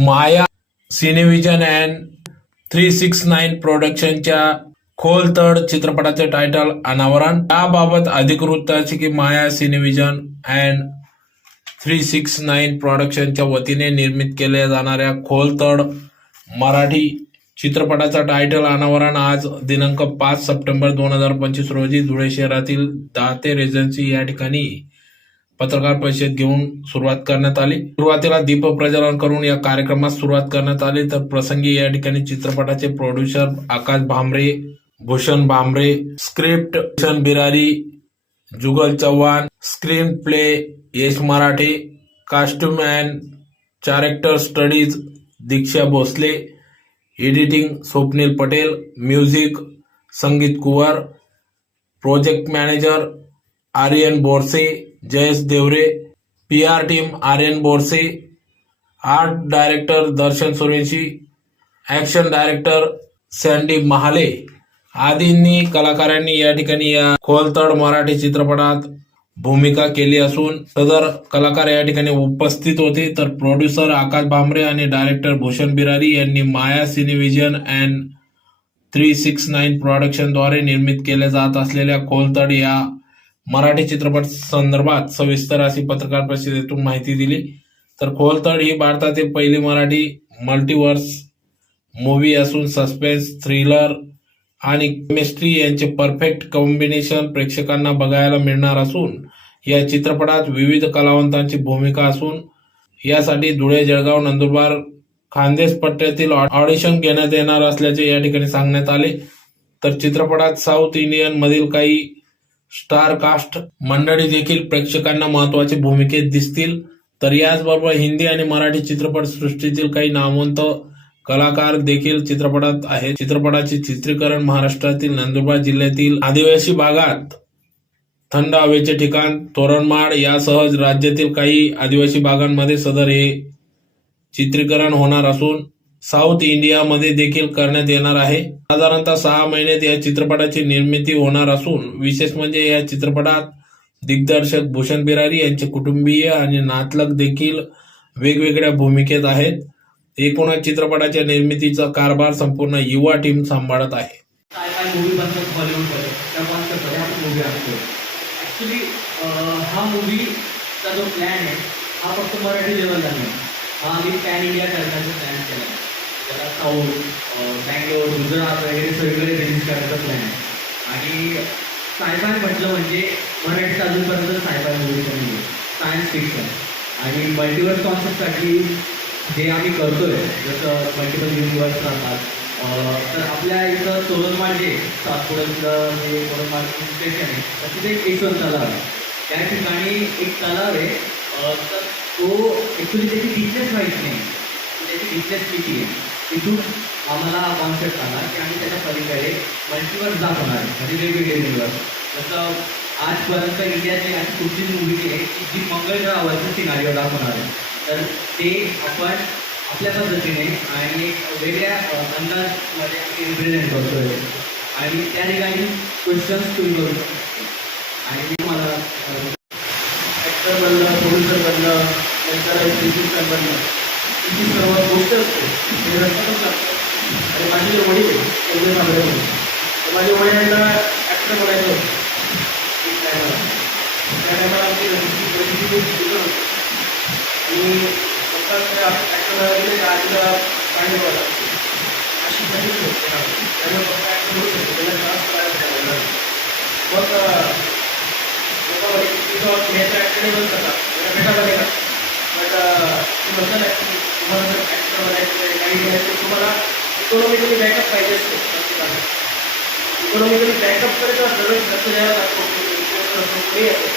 Maya Cinevision and three six nine प्रोडक्शनच्या Kholtad चित्रपटाचे title अनावरण. याबाबत अधिकृत वृत्त असे की Maya Cinevision and three six nine प्रोडक्शनच्या वतीने निर्मित केल्या जाणाऱ्या खोलतड मराठी चित्रपटाचा टायटल अनावरण आज दिनांक पाच सप्टेंबर दोन हजार पंचवीस रोजी धुळे शहरातील दाते रेजन्सी या ठिकाणी पत्रकार परिषद घेऊन सुरुवात करण्यात आली. सुरुवातीला दीप प्रज्वलन करून या कार्यक्रमास सुरुवात करण्यात आली. तर प्रसंगी या ठिकाणी चित्रपटाचे producer Akash Bhambre Bhushan Bhambre script Bhushan Birari Jugal Chavan screenplay Yash Marathe costume and character studies Diksha Bhosale editing Swapnil Patel music Sangeet Kuvar project manager Aryan Borse Jayesh Devare P R team Aryan Borse art director Darshan Sureshi action director Sandy Mahale आदींनी कलाकारांनी या ठिकाणी या खोलतड मराठी चित्रपटात भूमिका केली असून सदर कलाकार या ठिकाणी उपस्थित होते. तर प्रोड्युसर आकाश भांबरे आणि डायरेक्टर भूषण बिरारी यांनी Maya Cinevision and three six nine प्रोडक्शनद्वारे निर्मित केल्या जात असलेल्या खोलतड या मराठी चित्रपट संदर्भात सविस्तर अशी पत्रकार परिषदेतून माहिती दिली. तर खोलतड ही भारतातील पहिली मराठी मल्टीवर्स मूवी असून सस्पेन्स थ्रिलर आणि केमिस्ट्री यांचे परफेक्ट कॉम्बिनेशन प्रेक्षकांना बघायला मिळणार असून या चित्रपटात विविध कलावंतांची भूमिका असून यासाठी धुळे जळगाव नंदुरबार खानदेश पट्ट्यातील ऑडिशन घेण्यात येणार असल्याचे या ठिकाणी सांगण्यात आले. तर चित्रपटात साऊथ इंडियन मधील काही स्टार कास्ट मंडळी देखील प्रेक्षकांना महत्वाची भूमिकेत दिसतील. तर याचबरोबर हिंदी आणि मराठी चित्रपट सृष्टीतील काही नामवंत कलाकार देखील चित्रपटात आहेत. चित्रपटाचे चित्रीकरण महाराष्ट्रातील नंदुरबार जिल्ह्यातील आदिवासी भागात थंड हवेचे ठिकाण तोरणमाळ यासह राज्यातील काही आदिवासी भागांमध्ये सदर हे चित्रीकरण होणार असून साऊथ इंडियामध्ये देखील करण्यात येणार आहे. साधारणतः सहा महिन्यात या चित्रपटाची निर्मिती होणार असून विशेष म्हणजे या चित्रपटात दिग्दर्शक भूषण बिरारी यांचे कुटुंबीय आणि नातलग देखील वेगवेगळ्या भूमिकेत आहेत. एकूणच चित्रपटाच्या निर्मितीचा कारभार संपूर्ण युवा टीम सांभाळत आहे. हा मूवीचा जो प्लॅन आहे हा फक्त मराठी लेवलला नाही. हा आम्ही पॅन इंडिया करण्याचा प्लॅन केला. आहे साऊथ बँगलोर गुजरात वगैरे सगळीकडे रिलीज करायचा प्लॅन आहे आणि सायफाय म्हटलं म्हणजे मराठीत अजूनपर्यंत सायफाय मूवी नाही सायन्स फिक्शन आणि मल्टिवर्स कॉन्सेप्टसाठी जे आम्ही करतोय जसं मल्टिपल युनिवर्स राहतात तर आपल्या इथं तोरणमाळ जे सातपुड्यातलं जे तोरणमाळ स्टेशन आहे तर तिथे एक यशवंत तलाव आहे. त्या ठिकाणी एक तलाव आहे तर तो ॲक्च्युली त्याची डिस्टन्स माहीत नाही. त्याची डिस्टन्स किती आहे. तिथून आम्हाला कॉन्सेप्ट आला की आम्ही त्याच्या पलीकडे मल्टिवर्स दाखवणार. आहे म्हणजे वेगवेगळे युनिवर्स जसं आजपर्यंत इंडियाची अशी कुठलीच मूवी आहे की जी मंगळ ग्रहावरचं सिनारिओ दाखवणार आहे. तर ते आपण आपल्या पद्धतीने आणि एक वेगळ्या अंदाजमध्ये आम्ही रिप्रेझेंट करतोय. आणि त्या ठिकाणी क्वेश्चन्स तुम्ही करू. आणि मी तुम्हाला ॲक्टर बनलं प्रोड्युसर बनलं नंतर डिस्ट्रीब्युटर बनणं. ही सर्वात सर्व गोष्ट असते. ते रस्त्यातच लागतं. आणि माझे जे वडील आहे एवढे साजरे होते तर माझ्या वडिलांना ॲक्टर बनायचं होतं. त्या टायमाला आमची परिस्थिती खूप होती. आणि स्वतः ॲक्टर आजीला पाणी द्यावं अशी परिस्थिती होती. त्यामुळे फक्त ॲक्टर होऊ शकते त्याला त्रास करायला लागला. मग अं, याच्या ॲक्टरने बंद बट तुम्हाला जर ॲक्टर बनायचं आहे काही बनायचं तुम्हाला इकॉनॉमिकली बॅकअप पाहिजे असतो इकॉनॉमिकली बॅकअप करायचा दरवेळेस खर्च द्यायला लागतो investor असतो,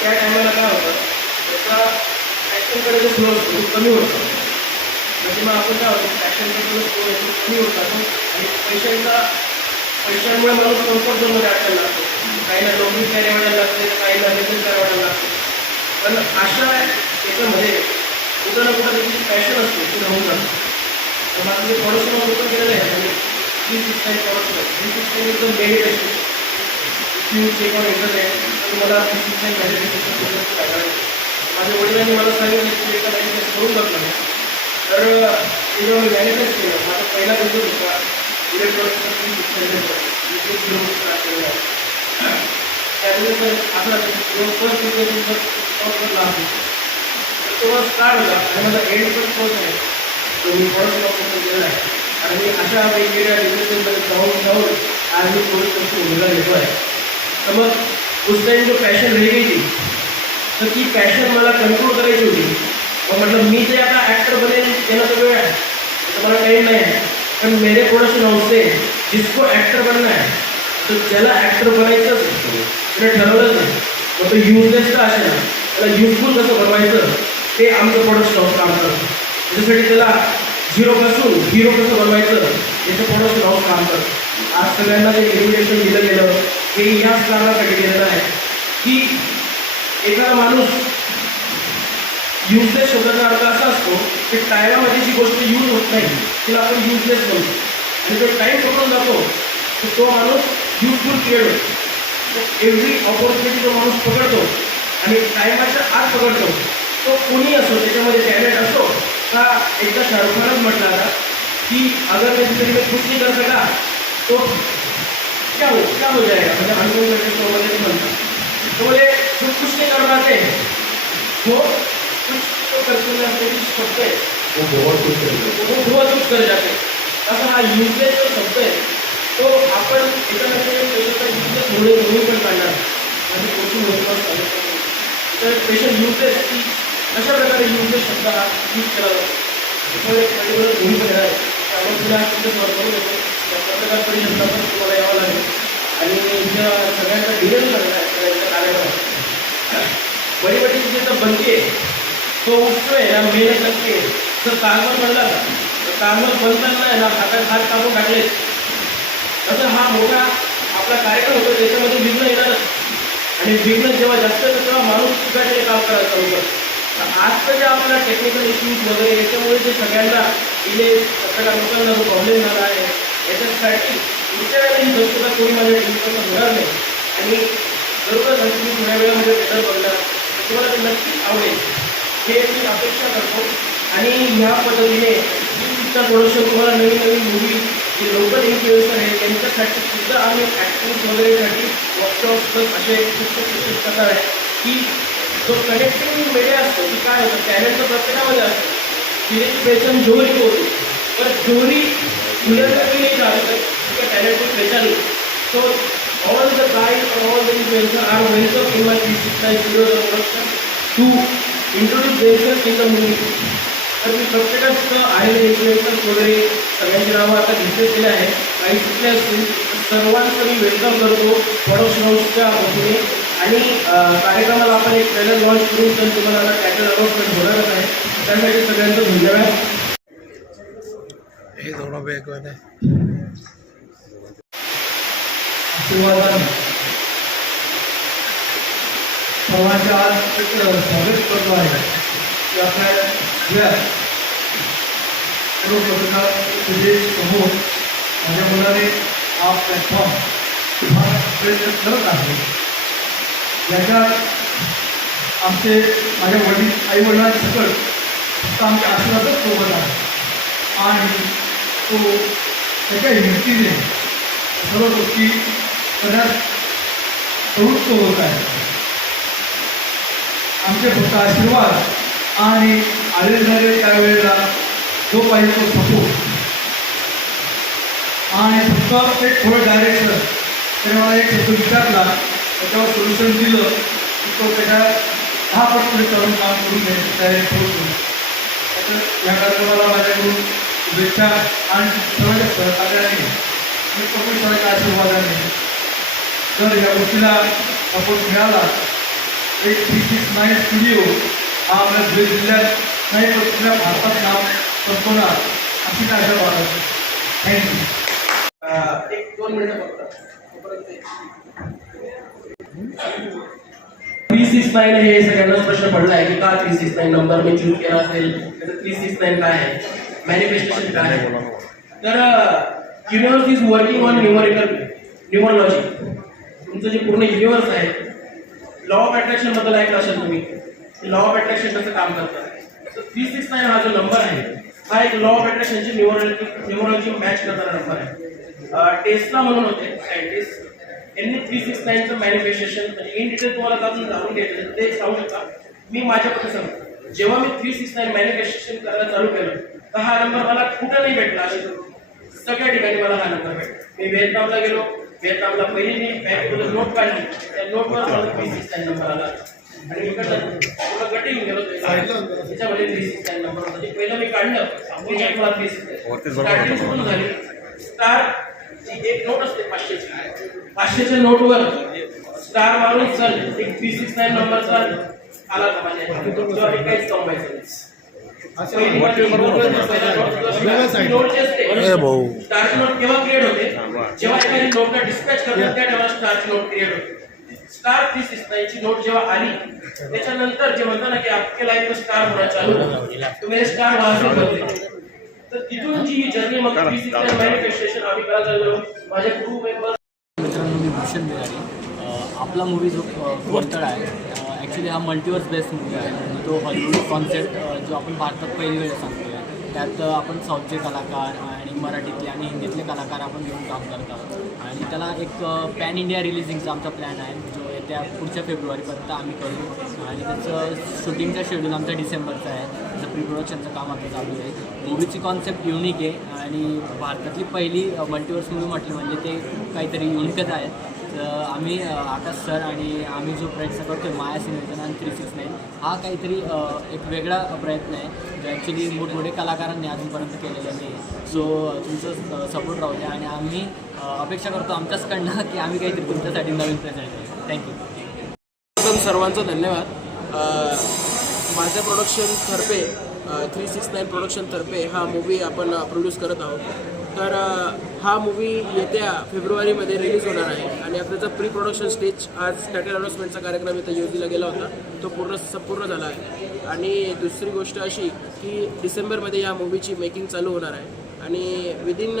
त्या टायमाला काय होतं त्याचा ॲक्शन करायचं फ्लो असतो कमी होतो म्हणजे मग आपण काय होतो ॲक्शन करायचं फ्लो असतो कमी होत जातो आणि पैशांचा पैशांमुळे माणूस कम्फर्ट झोनमध्ये अडकायला लागतो काहीला नोकरी करायला लागते तर काहीला बिझनेस काय निवडायला पण अशा याच्यामध्ये कुठं ना कुठं त्याची पॅशन असते ती राहून जाते. तर माझं जे प्रोडक्शन ओपन केलेलं आहे म्हणजे three six nine production three six time एकदम बेनिट असते यू चेक ऑन इंटरनेट तर मला three six time validation process टाकायला माझ्या वडिलांनी मला सांगितलं की एका व्हॅलिडेशन करून जात नाही तर ते जेव्हा मी मॅनिफेस्ट केलं माझा पहिला बिझनेस होता. इलेक्ट्रॉनिक्स त्यानंतर आता फर्स्ट बिझनेस लाभ होतो. स्टार्ट होता. आणि माझा एंड पण तोच आहे. तो मी फर्स्ट ऑपरेशन केलेला आहे. आणि मी अशा वेगवेगळ्या बिझनेसमध्ये जाऊन जाऊन आज मी थोडी गोष्टी भूमिका घेतो आहे. तर मग उस टाईम जो पॅशन रही तर ती पॅशन मला कंट्रोल करायची होती. मग म्हटलं मी जे आता ॲक्टर बनेल त्याला तर वेळ आहे. तर मला टाईम नाही आहे. पण मेरे प्रोडक्शन हाऊस आहे जिसको ॲक्टर बनना आहे तर त्याला ॲक्टर बनायचंच त्याने ठरवलंच नाही. मग तो युजलेस का असेल त्याला युजफुल कसं बनवायचं? ते आमचं प्रोडक्ट हाऊस काम करतं. त्याच्यासाठी त्याला झिरोपासून हिरो कसं बनवायचं याचं प्रोडक्ट हाऊस काम करतं. आज सगळ्यांना जे एज्युकेशन दिलं गेलं हे याच कारणासाठी दिलेलं आहे की एखादा माणूस युजलेस शब्दाचा अर्थ असा असतो की टायमामध्ये जी गोष्ट यूज होत नाही तिला आपण युजलेस म्हणतो. आणि जो टाईम पकडून जातो तर तो माणूस युजफुल क्रिएट होतो एव्हरी ऑपॉर्च्युनिटी जो माणूस पकडतो आणि टायमाच्या आत पकडतो. तो कोणी असो त्याच्यामध्ये टॅलेंट असो का एकदा शाहरुख खानच म्हटलं आता की अगर मैं ज़िंदगी में कुछ नहीं कर सका तो क्या हो क्या हो जाएगा? म्हणजे अनुपम खेर शोमध्ये म्हणतात तो बोले जो कुछ नहीं कर पाते वो कुछ तो करते जाते कुछ करते वो बहुत कुछ करते वो बहुत कुछ कर जाते. असा हा युजलेस जो शब्द आहे तो आपण एकामेकाच्या पेशंटचा युजलेस होणे म्हणून पण काढणार. आणि कोणती महत्त्वाचं तर पेशंट युजलेस की अशा प्रकारे युजलेस शब्द हा यूज केला जातो. एक पर्टिक्युलर आहे. त्यामुळे तुला तुमचं सॉल्व देतो त्या पत्रकार परिषदेला पण तुम्हाला यावं लागेल. आणि ज्या सगळ्यांचा डिझाईन करणार आहे. सगळ्यांच्या कार्यावर बड़ी बड़ी चीज़ें तो बनती तो ना मेहनत लगती तर जर पडला तर कागद बनताना आहे ना हातात हात कामं काढले तसं हा मोठा आपला कार्यक्रम होतो त्याच्यामध्ये विघ्न येणारच. आणि विघ्न जेव्हा जास्त तेव्हा माणूस सुद्धा काम करायला चालू करतो. आजचं जे आपल्याला टेक्निकल इश्यूज वगैरे याच्यामुळे जे सगळ्यांना इले सगळ्या लोकांना जो प्रॉब्लेम झाला आहे याच्यासाठी पुढच्या वेळेला ही दक्षता कोणी माझ्या टीमकडनं होणार नाही. आणि बरोबर असं तुम्ही थोड्या वेळामध्ये बेटर बनणार तर तुम्हाला ते नक्कीच आवडेल. हे मी अपेक्षा करतो. आणि ह्या पद्धतीने जी तुमच्या प्रोडक्शन तुम्हाला नवीन नवीन मूवी जे लोकल इन्फ्लुएन्सर आहे त्यांच्यासाठी सुद्धा आम्ही ॲक्टिंग वगैरेसाठी वर्कशॉप्स असे खूप प्रकार कोशिश आहे की जो कनेक्टिंग मीडिया असतो ती काय होतं टॅलेंट प्रत्येकामध्ये असतो. सिरीज पहचान जोहरी को होती पर जोहरी दुल्हन का भी नहीं चाहते थे उसका टैलेंट को पहचानी तो all the guys and all the influencers are welcome in my 369 studios of production to introduce themselves तर मी प्रत्येकाचं आलेले इन्फ्लुएन्सर्स वगैरे सगळ्यांची नावं आता घेतले गेले आहे काही कुठले असतील सर्वांचं मी वेलकम करतो प्रोडक्शन हाऊसच्या वतीने. आणि कार्यक्रमाला आपण एक ट्रेलर लॉन्च करून तर तुम्हाला आता टायटल अनाउन्समेंट होणारच आहे. त्यासाठी सगळ्यांचं धन्यवाद. हे थोड़ा सर्वांच्या आज स्वागत करतो आहे. की आपल्या सगळ्या सर्व पत्रकार तुझे समोर माझ्या मुलाने हा प्लॅटफॉर्म तुम्हाला प्रयत्न करत आहे. याच्यात आमचे माझ्या वडील आई वडिलांसकट फक्त आमच्या आशीर्वादच सोबत आहे. आणि तो त्याच्या हिमतीने सर्व गोष्टी करण्यास प्रवृत्त होत आहे. आमचे फक्त आशीर्वाद आणि आले झाले त्यावेळेला जो पाहिजे तो सपोर्ट आणि फक्त एक थोडं डायरेक्शन त्याने मला एक शब्द विचारला. त्याच्यावर सोल्युशन दिलं की तो त्याच्या दहा पट पुढे चालून काम करून घ्यायची तयारी ठेवतो त्याचं या कार्यक्रमाला माझ्याकडून शुभेच्छा आणि सर्वांच्या सहकार्याने आणि परमेश्वराच्या आशीर्वादाने जर या गोष्टीला सपोर्ट मिळाला एक थ्री सिक्स नाईन स्टुडिओ हा आपल्या धुळे जिल्ह्यात नाही तर पुऱ्या भारतात नाव संपवणार अशी काय आशा बाळगतो. थँक्यू एक दोन मिनिटं बघतात थ्री सिक्स नाईन हे सगळ्यांनाच प्रश्न पडला आहे की का थ्री सिक्स नाईन नंबर मी चूज केला असेल? तर थ्री सिक्स नाईन काय आहे? मॅनिफेस्टेशन काय आहे? तर universe is working on numerical numerology तुमचं जे पूर्ण युनिव्हर्स आहे लॉ ऑफ अट्रॅक्शनबद्दल ऐकलं असेल तुम्ही लॉ ऑफ अट्रॅक्शन कसं काम करतात तर थ्री सिक्स नाईन हा जो नंबर आहे हा एक लॉ ऑफ अट्रॅक्शनची न्युमरॉलॉजी न्युमरॉलॉजी मॅच करणारा नंबर आहे. टेस्ला म्हणून होते सायंटिस्ट यांनी थ्री सिक्स नाईनचं मॅनिफेस्टेशन म्हणजे इन डिटेल तुम्हाला जाऊन जाणून घ्यायचं ते सांगू शकता. मी माझ्याकडे सांगतो. जेव्हा मी थ्री सिक्स नाईन मॅनिफेस्टेशन करायला चालू केलं तर हा नंबर मला कुठं नाही भेटला असे सगळ्या ठिकाणी मला हा नंबर भेटला. मी व्हिएतनामला गेलो. व्हिएतनामला पहिली मी बँकेमध्ये नोट काढली. त्या नोटवर मला थ्री सिक्स नाईन नंबर आला. आणि इकडनं थोडं गटिंग गेलो त्याच्यामध्ये थ्री सिक्स नाईन नंबर होता. ते पहिलं मी काढलं. मला थ्री सिक्स स्टार्टिंग कुठून झाली. स्टार एक नोट असते पाचशेची. पाचशेच्या नोटवर स्टार मारून चल एक थ्री सिक्स नाईन नंबरचा आला का माझ्या काहीच कमवायचं नोट- नोट- नोट स्टारची नोट केव्हा क्रिएट होते? जेव्हा एखादी नोटला डिस्पॅच करतात त्या तेव्हा स्टारची नोट क्रिएट होते. स्टार थ्री सिक्स नाईनची नोट जेव्हा आली त्याच्यानंतर जे म्हणतात ना की आपके लाईफ स्टार होना चालू हुआ. तो मेरे स्टार वहां से मित्रांनो मी भूषण बिहारी. आपला मूवी जो कोरतळ आहे? ॲक्च्युली हा मल्टिवर्स बेस्ड मूवी आहे. आणि तो हॉलिवूड कॉन्सेप्ट जो आपण भारतात पहिली वेळ सांगतो आहे त्यात आपण साऊथचे कलाकार आणि मराठीतले आणि हिंदीतले कलाकार आपण घेऊन काम करत आहोत. आणि त्याला एक पॅन इंडिया रिलिजिंगचा आमचा प्लॅन आहे जो त्या पुढच्या फेब्रुवारीपर्यंत आम्ही करू. आणि त्याचं शूटिंगचा शेड्यूल आमचा डिसेंबरचा आहे. त्याचं प्री प्रोडक्शनचं काम आता चालू आहे. मूवीची कॉन्सेप्ट युनिक आहे. आणि भारतातली पहिली मल्टिवर्स मूवी म्हटली म्हणजे ते काहीतरी युनिकच आहे. तर आम्ही आकाश सर आणि आम्ही जो प्रयत्न करतो माया सिनेजन आणि थ्री सिक्स नाईन हा काहीतरी एक वेगळा प्रयत्न आहे. जो ॲक्च्युली मोठमोठे कलाकारांनी अजूनपर्यंत केलेला नाही सो तुमचं सपोर्ट राहू द्या आणि आम्ही अपेक्षा करतो आमच्याचकडनं की आम्ही काहीतरी तुमच्यासाठी नवीन प्रयत्न थँक्यू प्रथम सर्वांचं धन्यवाद. अ, माझ्या प्रोडक्शनतर्फे थ्री सिक्स नाईन प्रोडक्शनतर्फे हा मूवी आपण प्रोड्यूस करत आहोत. तर हा मूवी येत्या फेब्रुवारीमध्ये रिलीज होणार आहे. आणि आपल्याचा प्री प्रोडक्शन स्टेज आज कॅटेल अनाउन्समेंटचा कार्यक्रम इथं योजीला गेला होता तो पूर्ण संपूर्ण झाला आहे. आणि दुसरी गोष्ट अशी की डिसेंबरमध्ये या मूवीची मेकिंग चालू होणार आहे. आणि विदिन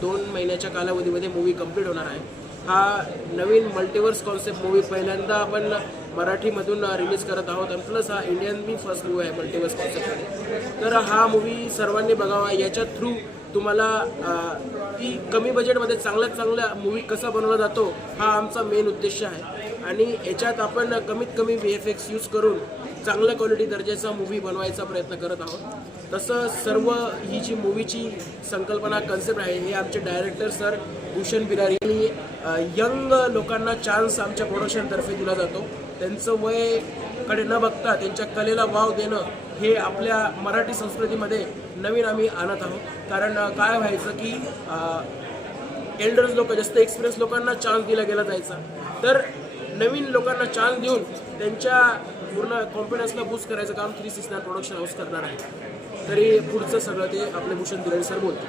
दोन महिन्याच्या कालावधीमध्ये मूवी कंप्लीट होणार आहे. हा नवीन मल्टिवर्स कॉन्सेप्ट मूवी पहिल्यांदा आपण मराठीमधून रिलीज करत आहोत. आणि प्लस हा इंडियन बी फर्स्ट मूवी आहे मल्टिवर्स कॉन्सेप्टमध्ये तर हा मूवी सर्वांनी बघावा. याच्या थ्रू तुम्हाला की कमी बजेटमध्ये चांगल्यात चांगल्या मूवी कसा बनवला जातो हा आमचा मेन उद्देश आहे. आणि याच्यात आपण कमीत कमी व्ही एफ एक्स यूज करून चांगल्या क्वालिटी दर्जाचा मूवी बनवायचा प्रयत्न करत आहोत. तसं सर्व ही जी मूवीची संकल्पना कन्सेप्ट आहे हे आमचे डायरेक्टर सर भूषण बिरारी आणि यंग लोकांना चान्स आमच्या प्रोडक्शनतर्फे दिला जातो. त्यांचं वयकडे न बघता त्यांच्या कलेला वाव देणं हे आपल्या मराठी संस्कृतीमध्ये नवीन आम्ही आणत आहोत. कारण काय व्हायचं की एल्डर्स लोक जास्त एक्सपिरियन्स लोकांना चान्स दिला गेला जायचा. तर नवीन लोकांना चान्स देऊन त्यांच्या पूर्ण कॉन्फिडन्सला बूस्ट करायचं काम three six nine production house करणार आहे. तरी पुढचं सगळं ते आपले भूषण बिरारी सर बोलतो